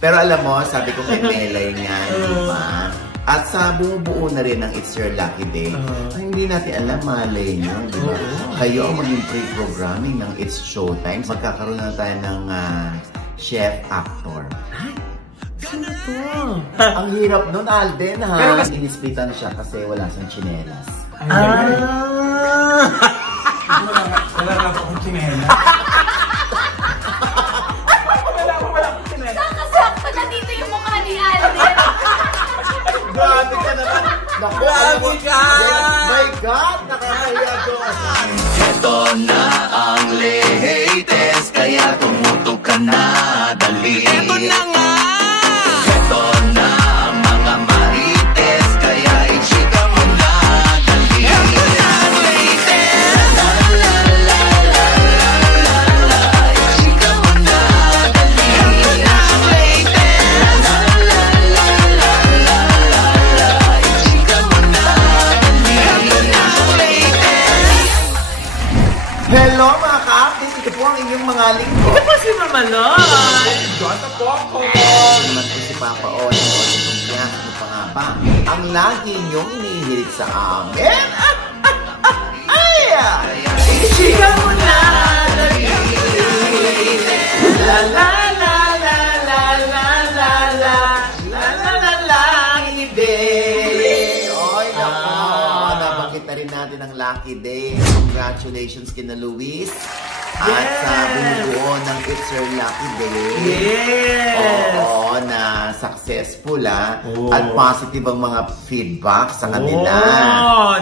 Pero alam mo, sabi ko kay Melay nga, di ba? At sa bumubuo na rin ng It's Your Lucky Day, hindi natin alam, malay nyo, di ba? Kayo ang maging pre-programming ng It's Showtime. Magkakaroon na tayo ng chef actor. Ay, sino to? Ang hirap nun, Alden, ha? Pero inispitan siya kasi wala siyang tsinelas. Wala na akong tsinelas. Grabe ka naman! Naku, grabe ka! My God! Nakakaya doon! Ito na ang latest, kaya tumutok ka na, dali. Ito na nga! Ito na ang mga marites, kaya i-chika mo na, dali. Ito na ang latest! La la la la la la la, i-chika mo na, dali. Ito na ang latest! La la la la la la la, i-chika mo na, dali. Ito na ang latest! Hello mga ka-update! Ito po ang inyong mga linggo. Ito po si Mama Loy! Dota po ako. Ito naman po si Papa Oy. Ano pa nga ba? Ang lagi niyong inihirit sa amin. Chika mo na! La la la la la la la la la la la la Hindi! Oy, naku! Nabanggit na rin natin ang Lucky Day. Congratulations kina Luis. At sa bumubuo ng It's Your Lucky Day. Yes! Oo, na successful at positive ang mga feedback sa kanila.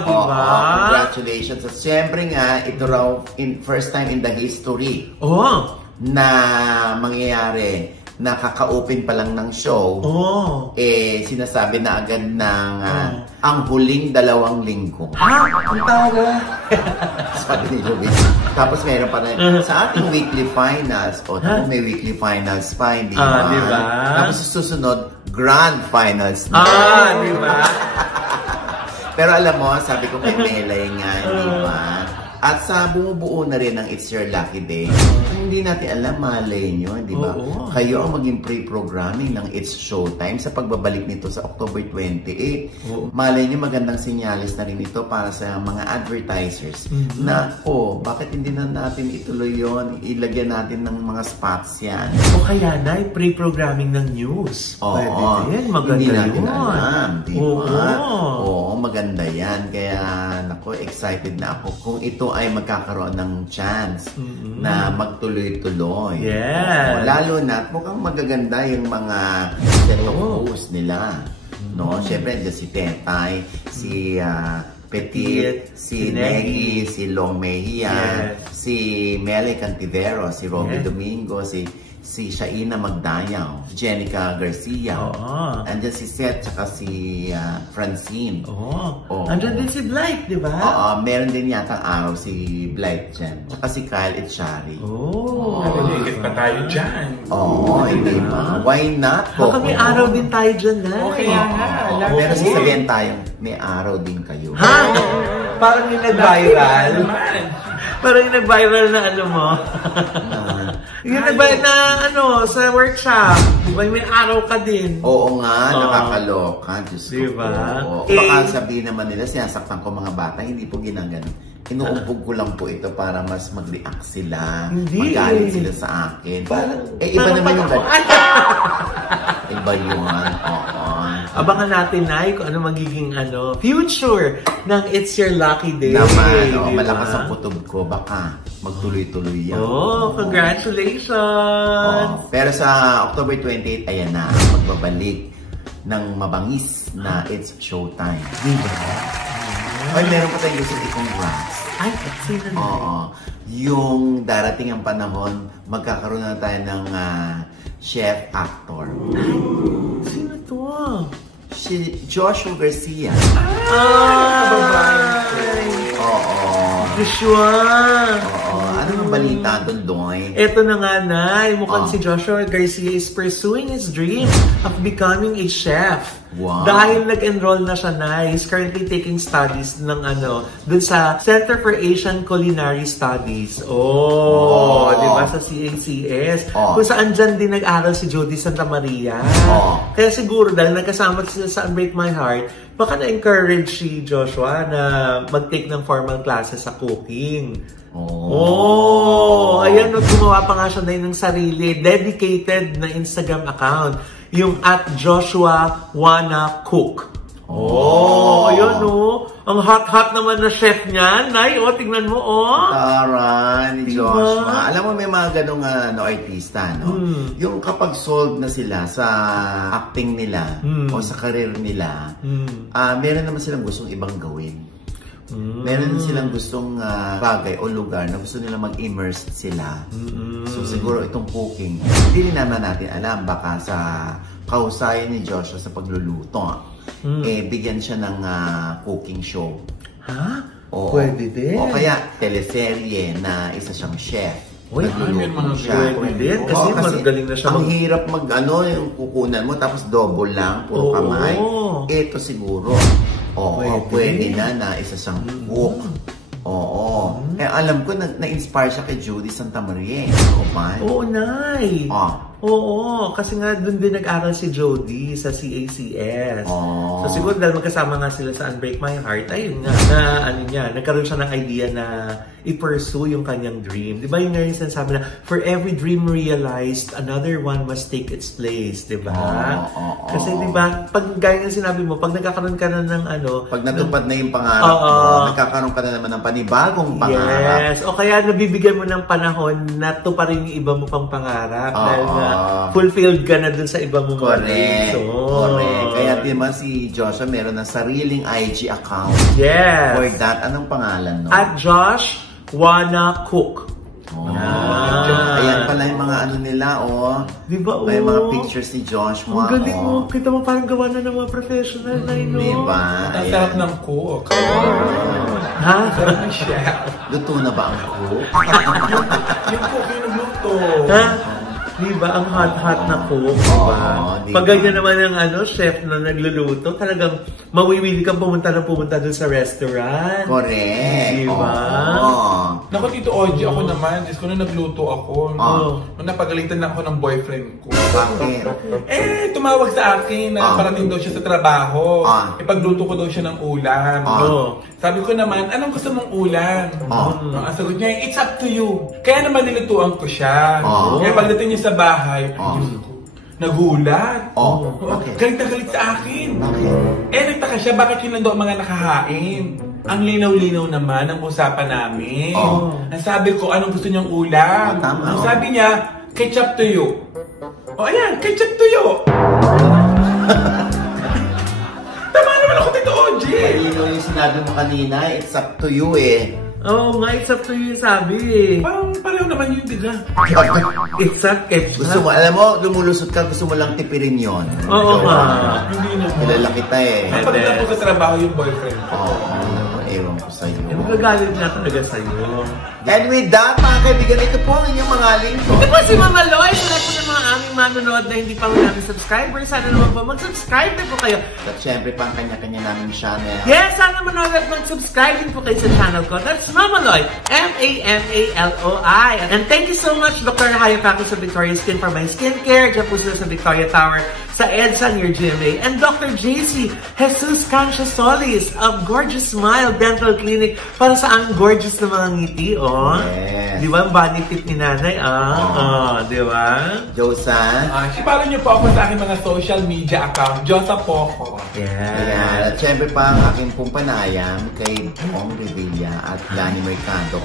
Diba? Congratulations. At syempre nga, ito raw first time in the history na mangyayari na kaka-open pa lang ng show, sinasabi na agad ng ang huling 2 linggo. Ang taga! Sabi ni Luis. Tapos mayroon pa rin sa ating weekly finals. May weekly finals pa, hindi ba? Diba? Tapos susunod, grand finals na. Diba? Pero alam mo, sabi ko kay Melay nga, di ba? At sa bumubuo na rin ng It's Your Lucky Day, hindi natin alam, malay nyo, di ba? Kayo ang maging pre-programming ng It's Showtime sa pagbabalik nito sa October 28. Malay nyo, magandang sinyalis na rin ito para sa mga advertisers na, bakit hindi na natin ituloy yon? Ilagyan natin ng mga spots yan. O kaya na, pre-programming ng news. Pwede din, maganda hindi natin yun. alam, di ba? Oo, maganda yan. Kaya, naku, excited na ako kung ito ay magkakaroon ng chance na magtuloy-tuloy. Yes. Lalo na mukhang magaganda yung mga set of hosts nila. No? Siyempre, andyan si Tetay, si Petit, si Negi, si Long Mejia, si Meli Cantivero, si Robby Domingo, si Shaina Magdayaw, si Jenica Garcia, andyan si Seth, tsaka si Francine. Andyan din si Blight, di ba? Meron din yata araw si Blight dyan. Tsaka si Kyle Echari. Nalilingit pa tayo dyan. Hindi ba? Why not? Baka may araw din tayo dyan na. Kaya nga. Pero sasabihin tayong may araw din kayo. Parang yung nag-viral. Parang yung nag-viral na ano mo. Yung nag-viral na sa workshop. Diba may araw ka din? Oo nga, nakakaloka. Diyos ko. Diba? Baka sabihin naman nila, sinasaktan ko mga bata, hindi po ginaganon. Inuumpog ko lang po ito para mas mag-react sila. Magalit sila sa akin. Iba naman yung iba yung Abangan natin, Nay, kung ano magiging future ng It's Your Lucky Day. Naman, malakas ang kutob ko. Baka magtuloy-tuloy yan. Congratulations! Pero sa October 28, ayan na, magbabalik ng mabangis na It's Showtime. Diba? Ay, meron pa tayong gusto i-congrats. Ay, sino na? Yung darating ang panahon, magkakaroon na tayo ng chef actor. Ay, sino to? Si Joshua Garcia. Joshua! Ano ang balita doon, Doy? Eto na nga, Nay. Mukhang si Joshua Garcia is pursuing his dream of becoming a chef. Wow. Dahil nag-enroll na siya, Nay. He's currently taking studies ng dun sa Center for Asian Culinary Studies. Di ba? sa CACS. Kung saan dyan din nag-aral si Jody Santa Maria. Kaya siguro dahil nagkasama sila sa Unbreak My Heart, baka na-encourage si Joshua na mag-take ng formal classes sa cooking. Ayan, gumawa pa nga siya na ng sarili, dedicated na Instagram account. Yung @JoshuaWannaCook. Ayun ang hot-hot naman na chef niya. Nay, tingnan mo, Tara, ni Joshua. Alam mo, may mga ganong artista, no? Yung kapag sold na sila sa acting nila o sa career nila, meron naman silang gustong ibang gawin. Meron silang gustong bagay o lugar na gusto nila mag-immerse sila. So siguro itong cooking, hindi naman natin alam, baka sa kausayan ni Joshua sa pagluluto, bigyan siya ng cooking show. Pwede din. O kaya teleserye na isa siyang chef. Nagluluto siya. Pwede din. Kasi magaling na siya. Ang hirap yung kukunan mo, tapos double lang, puro kamay. Ito siguro. Pwede na isa siyang cook. Alam ko, na-inspire siya kay Jody Santa Maria. Nay. Kasi nga doon din nag-aral si Jody sa CACS. So siguro dahil magkasama nga sila sa Unbreak My Heart, ayun nga, nagkaroon siya ng idea na i-pursue yung kanyang dream. Di ba yung nga yung sinasabi na, for every dream realized, another one must take its place. Di ba? Kasi di ba, pag gaya ng sinabi mo, pag nagkakaroon ka na ng pag natupad na yung pangarap mo, nagkakaroon ka na naman ng panibagong pangarap. Yes. O kaya nabibigyan mo ng panahon na tuparin yung iba mo pang pangarap. Dahil na fulfilled ka na dun sa iba mong Correct. Kaya diba si Joshua meron ng sariling IG account. Yes. For that, anong pangalan no? @JoshWannaCook. Ayan pala yung mga nila, Diba, may mga pictures ni Joshua. Ang galing mo. Kita mo parang gawa na ng mga professional na yun. Diba? Ang sarap ng cook. Sarap ng chef. Luto na ba ang cook? Yung cook yung nagluto. Diba? Ang hot-hot na cook. Diba? Pag ganyan naman ang chef na nagluluto, talagang mawiwili kang pumunta dun sa restaurant. Correct. Diba? Naku, Tito Oji, ako naman. Diyos ko, nung nagluto ako, nung napagalitan na ako ng boyfriend ko. Bakit? Tumawag sa akin na parating daw siya sa trabaho. Ipagluto ko daw siya ng ulam. Sabi ko naman, anong gusto mong ulam? Ang sagot niya, it's up to you. Kaya naman nilutuan ko siya. Kaya pagdating niya sa bahay, nagulat. Galit na galit sa akin. Nagtaka siya, bakit yun lang daw ang mga nakahain? Ang linaw-linaw naman ang usapan namin. Ang sabi ko, anong gusto niyang ulam? Ang sabi niya, ketchup tuyo. Ayan, ketchup tuyo. Tama naman ako, Tito Oji. Yung sinabi mo kanina, it's up to you Nga, it's up to you sabi Parang pareho naman yun, diga. It's up, ketchup. Gusto mo, alam mo, lumulusot ka, gusto mo lang tipirin yun. Oo nga. Hindi naman. Kilala kita Kapag na po sa trabaho yung boyfriend ko. Ewan ko sa'yo. Magagalit na talaga sa'yo. And with that, mga kaibigan, ito po ang inyong mga lingkod. Ito po si Mama Loy. Sana po ng mga aming manonood na hindi pa namin subscribers. Sana naman po mag-subscribe din po kayo. At syempre pa ang kanya-kanya namin channel. Yes, sana manood at mag-subscribe din po kayo sa channel ko. That's Mama Loy. MAMALOI. And thank you so much, Dr. Hayapako sa Victoria Skin for my skincare. Diyan po sila sa Victoria Tower sa EDSA near GMA. And Dr. JC Jesus Cancia Solis of Gorgeous Smile Dental Clinic para sa ang gorgeous na mga ngiti, Yes. Di ba? Ang body tip ni nanay, di ba? Josan. Follow niyo po ako sa aking mga social media account. Josa po ako. Ayan. At syempre pa ang aking pong panayam kay Ong Revilla at Lani Mercado.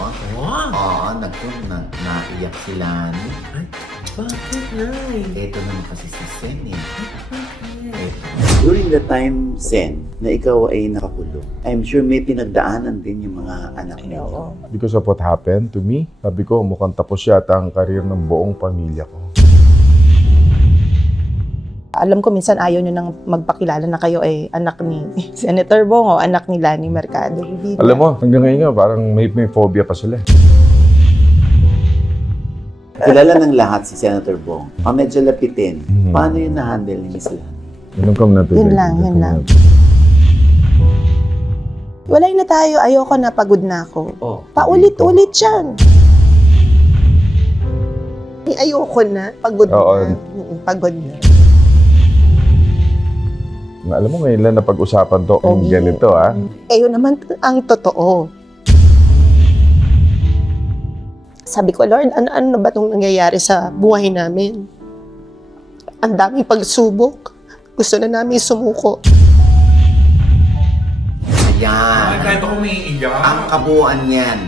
Naiyak sila. Ay, bakit, Nay? Ito naman kasi si Sen During the time, Sen, na ikaw ay nakakulong, I'm sure may pinagdaanan din yung mga anak niyo. Because of what happened to me, sabi ko mukhang tapos yata ang karir ng buong pamilya ko. Alam ko minsan ayaw nyo nang magpakilala na kayo ay anak ni Senator Bong o anak ni Lani Mercado. Alam mo, hanggang ngayon nga parang may phobia pa sila. Kilala ng lahat si Senator Bong. Medyo lapitin. Paano yun na-handle ni Miss Lani? Yun lang. Walay na tayo, ayoko na, pagod na ako. Paulit-ulit yan. Ayoko na. Pagod Oo. na. Pagod na. Alam mo, ngayon lang napag-usapan to. Ang ganito, ha? Eh, yun naman ang totoo. Sabi ko, Lord, ano ba itong nangyayari sa buhay namin? Ang daming pagsubok. Gusto na namin sumuko. Ayan. Kahit ako may iyak. Ang kabuuan niyan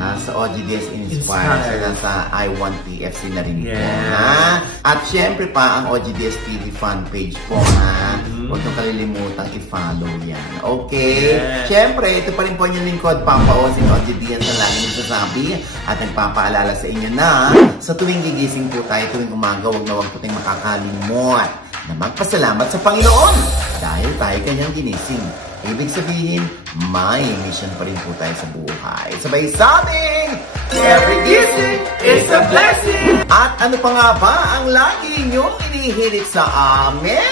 sa OGDS Inspire. Sila sa I Want TFC na rin po. Ha? At syempre pa ang OGDS TV fan page po. Ha? Huwag nyo kalilimutang i-follow yan. Okay? Syempre, ito pa rin po yung lingkod. Pampaosing OGDS na lagi nagsasabi at nagpapaalala sa inyo na sa tuwing gigising po tayo, tuwing umaga, huwag po tayong makakalimot na magpasalamat sa Panginoon dahil tayo kanyang ginising. Ibig sabihin, may mission pa rin po tayo sa buhay. Sabay sabing, every gising is a blessing! At ano pa nga ba ang lagi niyong inihirit sa amin?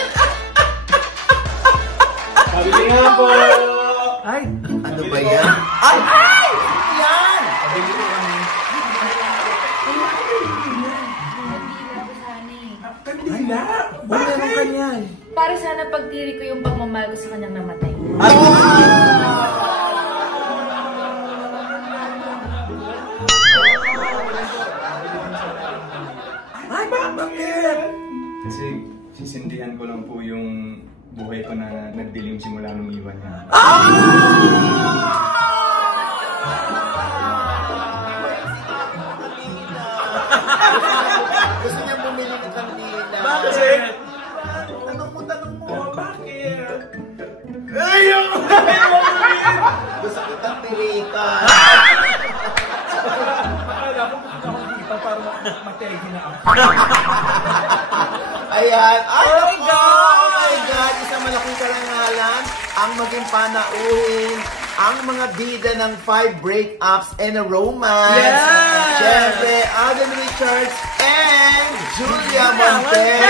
Pabili nga po! Ay! Ano ba yan? Ay! Ay! Yan! Pabili ko kami. Kandila? Bakit meron ka niyan? Para sana pagtiri ko yung pagmamahal ko sa kanyang namatay. Ay, bakit? Kasi sisindihan ko lang po yung buhay ko na nagdilim simula nung iwan niya. Gusto niya bumili ng kandila. Bakit? Tanong mo. Bakit? Gusto kitang pilikan. Akala ko gusto akong kita para mategi na ako. Ayan. Ay, Oh my nako! God! Oh my God! Isang malaking karangalan ang maging panauhin ang mga bida ng 5 breakups and a romance. Yes! Siyempre, Alden Richards and Julia Montez.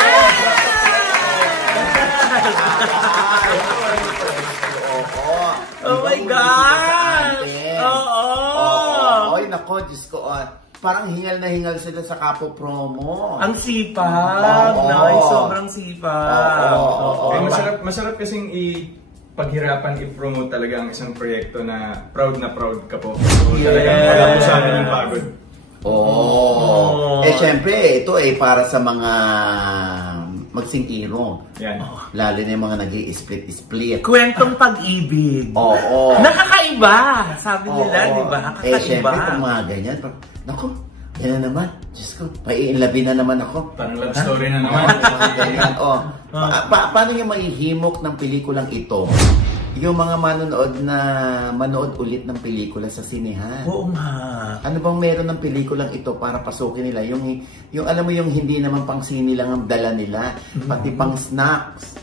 Oh my God! Oo! Oy, nako, Diyos ko. Parang hingal na hingal sila sa Kapo promo. Ang sipag! Oo. Nay, sobrang sipag! Oo. Eh, masarap kasing paghirapan i-promote talaga ang isang proyekto na proud ka po. So, talagang wala po sa amin yung pagod. Oh. Eh, syempre, ito para sa mga magsing-irong. Yan. Lalo na yung mga nag-i-split-split. Kwentong pag-ibig. Oo. Nakakaiba! Sabi nila, Oo. di ba? Eh, Kakaiba. syempre, kung mga ganyan, naku, yan na naman. Diyos ko, paiinlabi na naman ako. Parang love story na naman. Ganyan, paano yung maihimok ng pelikulang ito? Yung mga manood ulit ng pelikula sa sinehan. Oo nga. Ano bang meron ng pelikulang ito para pasukin nila? Yung alam mo yung hindi naman pang sine lang ang dala nila, pati pang snacks,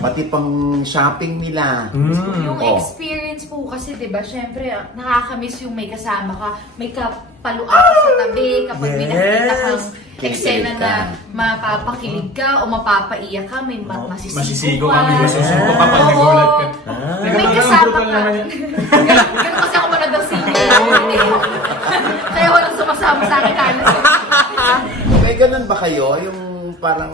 pati pang shopping nila. Yung experience po kasi, di ba, syempre, nakakamiss yung may kasama ka, may kapaluan ka sa tabi, kapag may nakikita kang eksena na mapapakilig ka o mapapaiyak ka, may masisisigo ka. May masisigo ka pag nagulat ka. May kasama ka. Ganun kasi ako manood ng sine. Kaya walang sumasama sa akin. May ganun ba kayo? Yung parang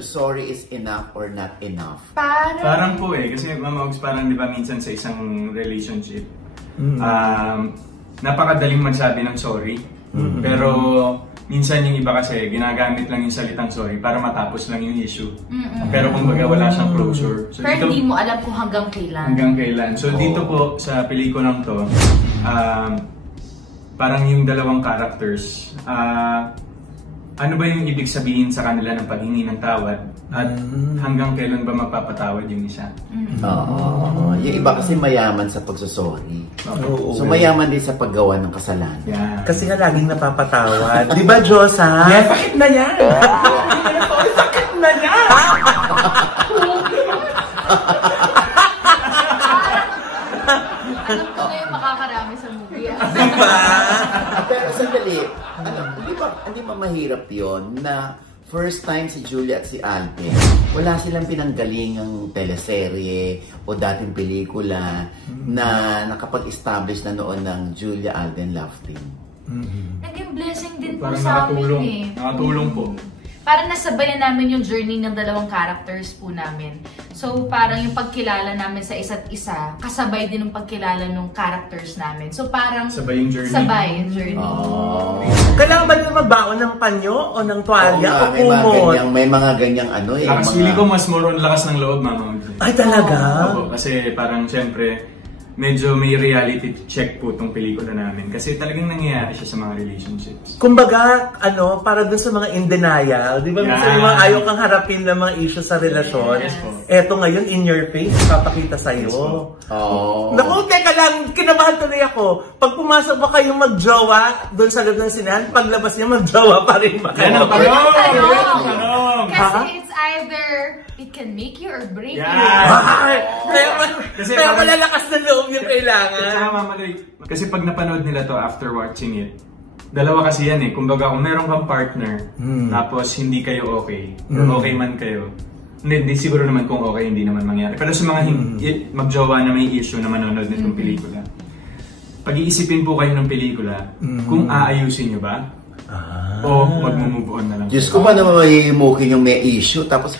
sorry is enough or not enough? Parang po kasi Mama Ogs, parang di ba minsan sa isang relationship, napakadaling magsabi ng sorry. Pero minsan yung iba kasi ginagamit lang yung salitang sorry para matapos lang yung issue. Pero kumbaga wala siyang closure. So, pero dito, hindi mo alam kung hanggang kailan. hanggang kailan. So dito po sa pelikulang to, parang yung dalawang characters, ano ba yung ibig sabihin sa kanila ng paghingi ng tawad at hanggang kailan ba magpapatawad yung isa? Oo. Yung iba kasi mayaman sa pagsasorry. So mayaman din sa paggawa ng kasalanan. Yeah. Kasi nga laging napapatawad. Di ba, Diyos, ha? Yes, sakit na yan! Sakit na yan! Alam ko na yung makakarami sa movie. Diba? Pero sandali, hindi ba mahirap yon na first time si Julia at si Alden, wala silang pinanggalingang teleserye o dating pelikula na nakapag-establish na noon ng Julia Alden Love Team. naging blessing din po Parang sa amin nakatulong. eh. Nakatulong po. Parang nasabayan namin yung journey ng dalawang characters po namin. So, parang yung pagkilala namin sa isa't isa, kasabay din yung pagkilala ng characters namin. So, parang Sabay yung journey. Sabay yung journey. Kailangan ba nila magbaon ng panyo o ng tuwalya o kumot? May mga ganyang ano eh. Lakas, feeling ko mas more on lakas ng loob, Mama. Ay, talaga? Opo, kasi parang siyempre, medyo may reality check po itong pelikula namin. Kasi talagang nangyayari siya sa mga relationships. Kumbaga, para dun sa mga in denial, di ba? Minsan yung mga ayaw kang harapin ng mga issues sa relasyon. Yes, po. Eto ngayon, in your face, papakita sa'yo. Naku, teka lang, kinabahan tuloy ako. Pag pumasok ba kayong magjowa dun sa loob ng sinahan, paglabas niya magjowa pa rin ba kayo? Yan ang tanong! Kasi it's either it can make you or break you. Kaya malalakas na loob yung kailangan. Kasi pag napanood nila to after watching it, dalawa kasi yan eh. Kumbaga kung meron kang partner, tapos hindi kayo okay, okay man kayo, hindi siguro naman kung okay, hindi naman mangyari. Pero sa mga magjowa na may issue na manonood nitong pelikula, pag-iisipin po kayo ng pelikula, kung aayusin nyo ba, o mag-move on na lang. Diyos ko ba naman mahihimukin yung may issue, tapos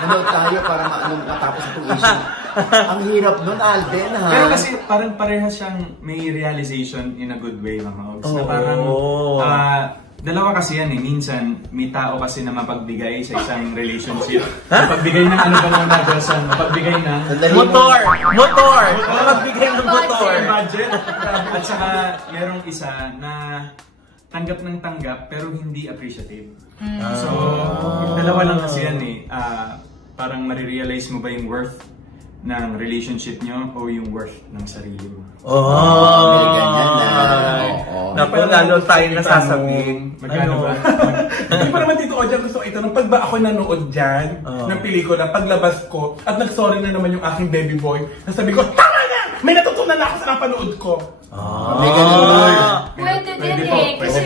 nanood tayo para matapos itong issue. Ang hirap nun, Alden, ha? Pero kasi parang parehas siyang may realization in a good way, mga Ogs. Na parang, dalawa kasi yan eh. Minsan, may tao kasi na mapagbigay sa isang relationship. Mapagbigay ng ano ba nung nagasan? Mapagbigay ng... Motor! Mapagbigay ng motor! Budget! At saka, merong isa na tanggap ng tanggap pero hindi appreciative. So, dalawa lang kasi yan eh. Parang marirealize mo ba yung worth ng relationship nyo o yung worth ng sarili mo. May ganyan na. Naku, lalo tayo nasasabihin. Magkano ba? Hindi pa naman dito, Ojan, gusto ko itanong, pag ba ako nanood dyan ng pelikula, paglabas ko, at nag-sorry na naman yung aking baby boy, nasabi ko, tama na! May natutunan na ako sa napanood ko. May ganun. Pwede din eh. Kasi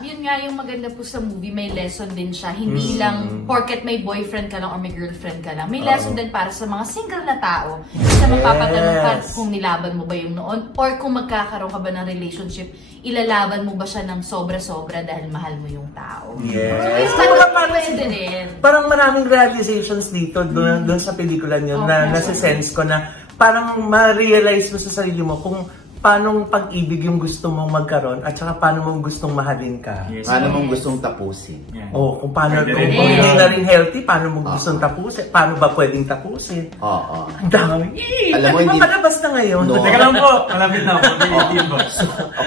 yun nga yung maganda po sa movie, may lesson din siya. Hindi lang porket may boyfriend ka lang or may girlfriend ka lang. May lesson din para sa mga single na tao. Sa mapapatanong ka kung nilaban mo ba yung noon or kung magkakaroon ka ba ng relationship, ilalaban mo ba siya ng sobra-sobra dahil mahal mo yung tao. Yes. So, pwede rin. Parang maraming realizations dito doon sa pelikula niyo na nasa-sense ko na parang ma-realize mo sa sarili mo kung paano pag-ibig yung gusto mong magkaroon at saka paano mong gustong mahalin ka. Yes. Paano mong gustong tapusin. Yeah. Kung paano, kung hindi na rin healthy, paano mong gustong tapusin. Paano ba pwedeng tapusin? Ang dami. Alam mo, hindi palabas na ngayon. No. Teka lang po, malapit na ako.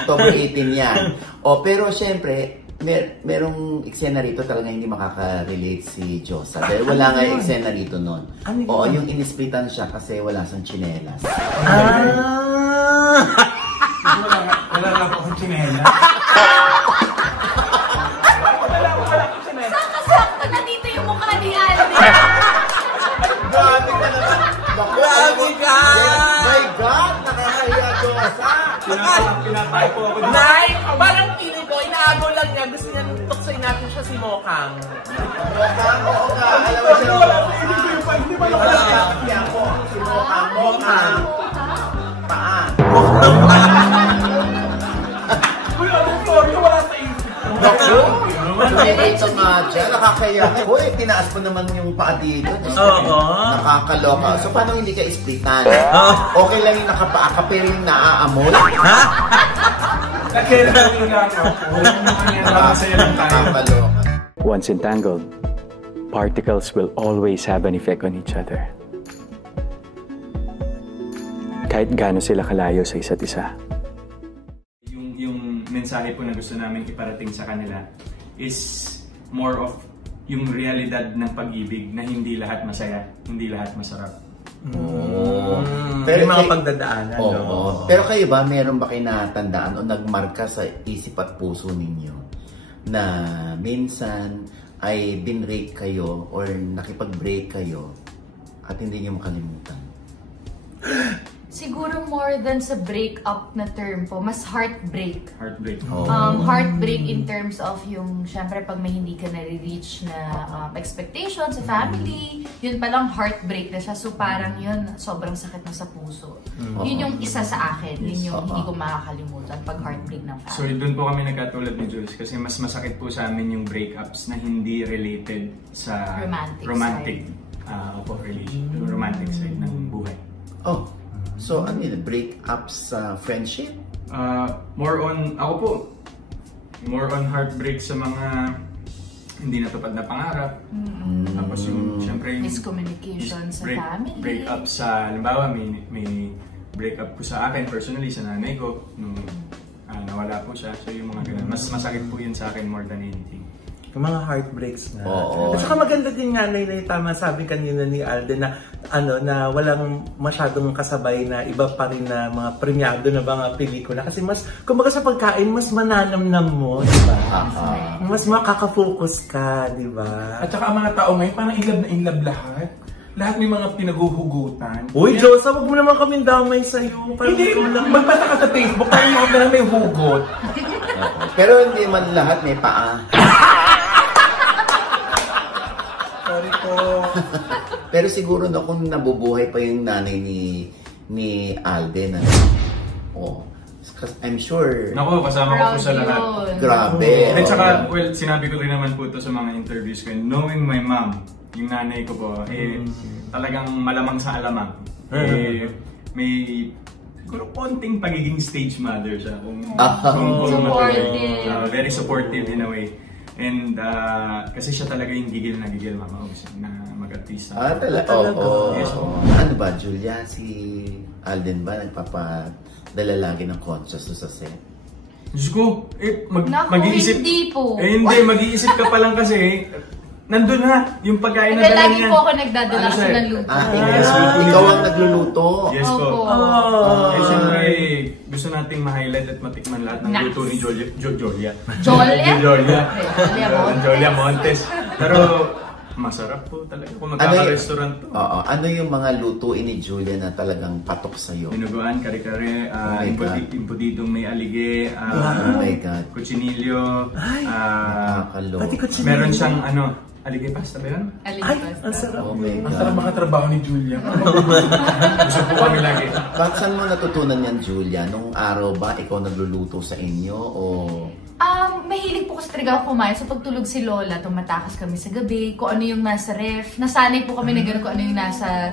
October 18 yan. Pero syempre, merong eksena rito talaga hindi makaka-relate si Josa. Dahil wala nga yung eksena rito nun. Yung inisplitan siya kasi wala siyang tsinelas. Wala na po akong tsinelas. Sakto na dito yung mukha ni Alden. Grabe ka naman! Grabe ka! My God! Nakakahiya, Josa! Pinatay po ako. Nay, parang feeling ko, inaagaw lang niya. Gusto niya tuksoy natin siya si Mokang. Mokang, oo nga. Alam mo siya, hindi ba si Mokang. Paa. Uy, anong story? Wala sa isip. Naku! Ito nga dyan, nakakaya. Uy, tinaas mo naman yung paa dito. Nakakaloka. So, paano hindi ka isplitan? Okay lang yung nakapaa ka, pero yung naaamoy? Nakailangan nga ako. Masaya lang tayo. Nakakaloka. Once entangled, particles will always have an effect on each other. Kahit gaano sila kalayo sa isa't isa. Yung mensahe po na gusto namin iparating sa kanila is more of yung realidad ng pag-ibig na hindi lahat masaya, hindi lahat masarap. Pero yung mga pagdadaanan. Pero kayo ba, meron ba kayo natandaan o nagmarka sa isip at puso ninyo na minsan ay binrake kayo or nakipag-break kayo at hindi niyo makalimutan? Siguro more than sa break-up na term po, mas heartbreak. Heartbreak. Heartbreak in terms of yung, syempre pag may hindi ka na-reach na expectation sa family, yun palang heartbreak na siya. So parang yun, sobrang sakit na sa puso. Yun yung isa sa akin, yun yung hindi ko makakalimutan pag heartbreak ng family. So doon po kami nagkatulad ni Jules kasi mas masakit po sa amin yung breakups na hindi related sa romantic side ng buhay. Oh. So, ano yun? Break-ups sa friendship? More on heartbreak sa mga hindi natupad na pangarap. Tapos yung, syempre yung miscommunication sa family. Break-up sa, halimbawa, may break-up po sa akin personally, sa nanay ko, nung nawala po siya. So yung mga ganun, mas masakit po yun sa akin more than anything. Yung mga heartbreaks nga. At saka maganda din nga na tama sabi kanina ni Alden na na walang masyadong kasabay na iba pa rin na mga premiado na mga pelikula. Kasi mas, kumbaga sa pagkain, mas mananamnam mo, di ba? Mas makaka-focus ka, di ba? At saka ang mga tao ngayon, parang in love lahat. Lahat may mga pinaguhugutan. Uy, Josa, wag mo naman kaming damay sa'yo. Hindi, magpasa ka sa Facebook, parang mga may hugot. Pero hindi man lahat may paa. Sorry po. Pero siguro na kung nabubuhay pa yung nanay ni Alden, I'm sure. Naku, kasama ko po sa lahat. Grabe. At saka, well, sinabi ko rin naman po ito sa mga interviews ko. Knowing my mom, yung nanay ko po, talagang malamang sa alamang. May siguro konting pagiging stage mother siya. Supportive. Very supportive in a way. And kasi siya talaga yung gigil na mama na mag-artista. Talaga? Oo. Yes, ano ba, Julia? Si Alden ba nagpapadala lagi ng conscious sa set? Diyos ko, mag-iisip. Hindi po. Hindi, mag-iisip ka pa lang kasi nandun na yung pagkain na dala niya. Lagi po ako nagdadala kasi ng luto. Ikaw ang nagluluto? Yes po. Siyempre, gusto nating ma-highlight at matikman lahat ng luto ni Jolia. Jolia Montes. Pero masarap po talaga kung magkaka-restaurant to. Ano yung mga lutuin ni Julia na talagang patok sa'yo? Dinuguan, kare-kare, impudidong may alige, kutsinilyo, meron siyang alige pasta ba yun? Alige pasta. Ang sarap. Ang sarap makatrabaho ni Julia. Gusto po kami lagi. Saan mo natutunan yan, Julia? Nung araw ba ikaw nagluluto sa inyo o... Mahilig po kasi talaga ako kumain. So pagtulog si Lola, tumatakas kami sa gabi. Kung ano yung nasa ref. Nasanay po kami na gano'n kung ano yung nasa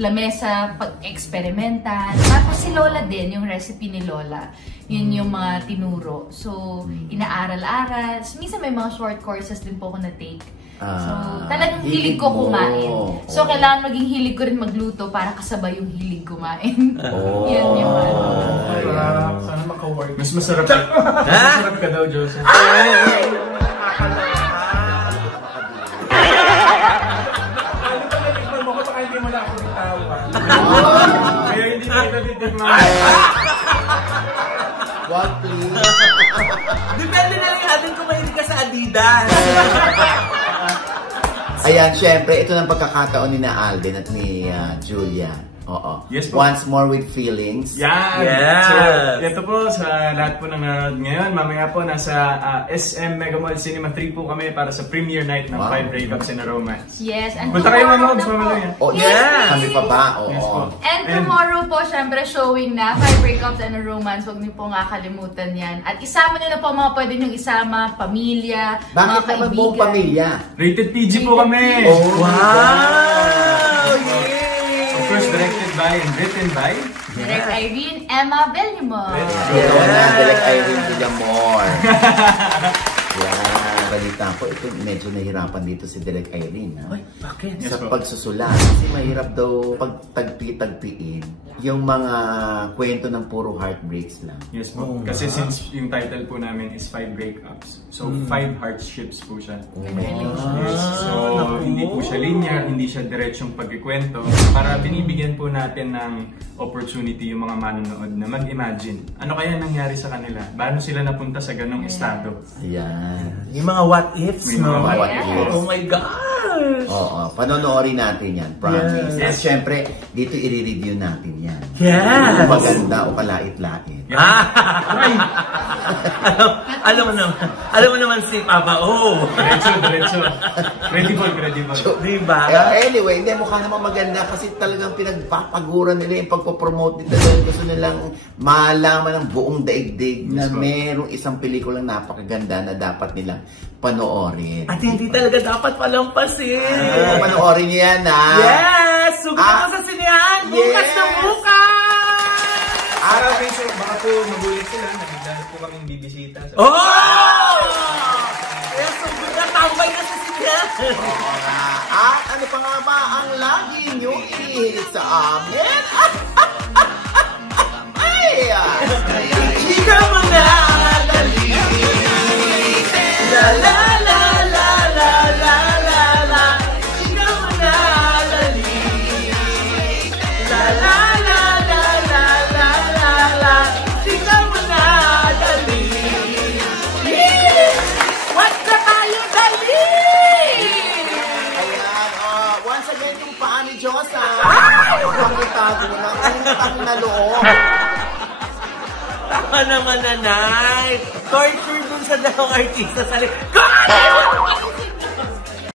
lamesa, pag-experimental. Tapos si Lola din, yung recipe ni Lola. Yun yung mga tinuro. So, inaaral-aral. Minsan may mga short courses din po ako na-take. So, talagang hilig ko kumain. So, kailangan maging hilig ko rin magluto para kasabay yung hilig kumain. Yan yung Sana maka-work. Mas masarap ka. Masarap ka daw, Joseph. Hindi mo na ako bitawan. Kaya hindi tayo natitigman. What, please? Depende na lang natin kung mahilig ka sa Adidas. Ayan, syempre, ito ng pagkakataon ni na Alden at ni Julia. Yes po. Once more with feelings. Yan! Yes. So, ito po sa lahat po ng nanonood ngayon. Mamaya po nasa SM Mega Mall Cinema 3 po kami para sa premiere night ng 5 Breakups in a Romance. Yes, and punta kayo tomorrow manood na sa po. mga Yes! Kami pa ba? Yes po. And tomorrow po, syempre showing na 5 Breakups and a Romance. Huwag niyo po nga kalimutan yan. At isama niyo na po mga pwede niyong isama, pamilya, Bakit mga naman kaibigan. buong pamilya? Rated PG po kami! Wow! Of course, directed by and written by Direct Irene Emma Bellimore. Direct Irene Villamor. Yan, balita ko, ito medyo nahirapan dito si Direct Irene. Ay, bakit? Sa pagsusulat. Kasi mahirap daw pagtagpi-tagpiin yung mga kwento ng puro heartbreaks lang. Yes po. Kasi since yung title po namin is 5 Breakups. So, 5 hardships po siya. Yes. So, hindi po siya linear, hindi siya diretsong pagkikwento. Para binibigyan po natin ng opportunity yung mga manonood na mag-imagine. Ano kaya nangyari sa kanila? Paano sila napunta sa ganong estado? Ayan. Yung mga what ifs, May mga no? what ifs. Oh my God! Oo, panonoorin natin yan, promise. Yes. At syempre, dito i-review natin yan. Yes. Kung maganda o kalait-lait. Alam mo naman si Papa O. Diretso. Credible. Diba? Anyway, hindi, mukha naman maganda kasi talagang pinagpapaguran nila yung pagpopromote nila. Gusto nilang malaman ng buong daigdig na merong isang pelikulang napakaganda na dapat nilang panoorin. At hindi talaga dapat palampasin. Panoorin niyo yan, ha? Yes! Sugat ako sa sinihan! Bukas na bukas! Para baka po magulit sila, nagdaan po kaming bibisita. Oh! Kaya sugat na, tambay na sa sinihan! At ano pa nga ba ang lagi nyo inihilit sa amin? Ay! Chika mo na! Dali! La la la la la la la la. Chika mo na! Dali! La la la la la la la la. Chika mo na! Dali! What na tayo? Dali! Ayan, once again, yung paa ni Diyos, ha? Pakitago mo na, utang na loob. Tama naman, nanay! Torture dun sa dalawang artista sa likod!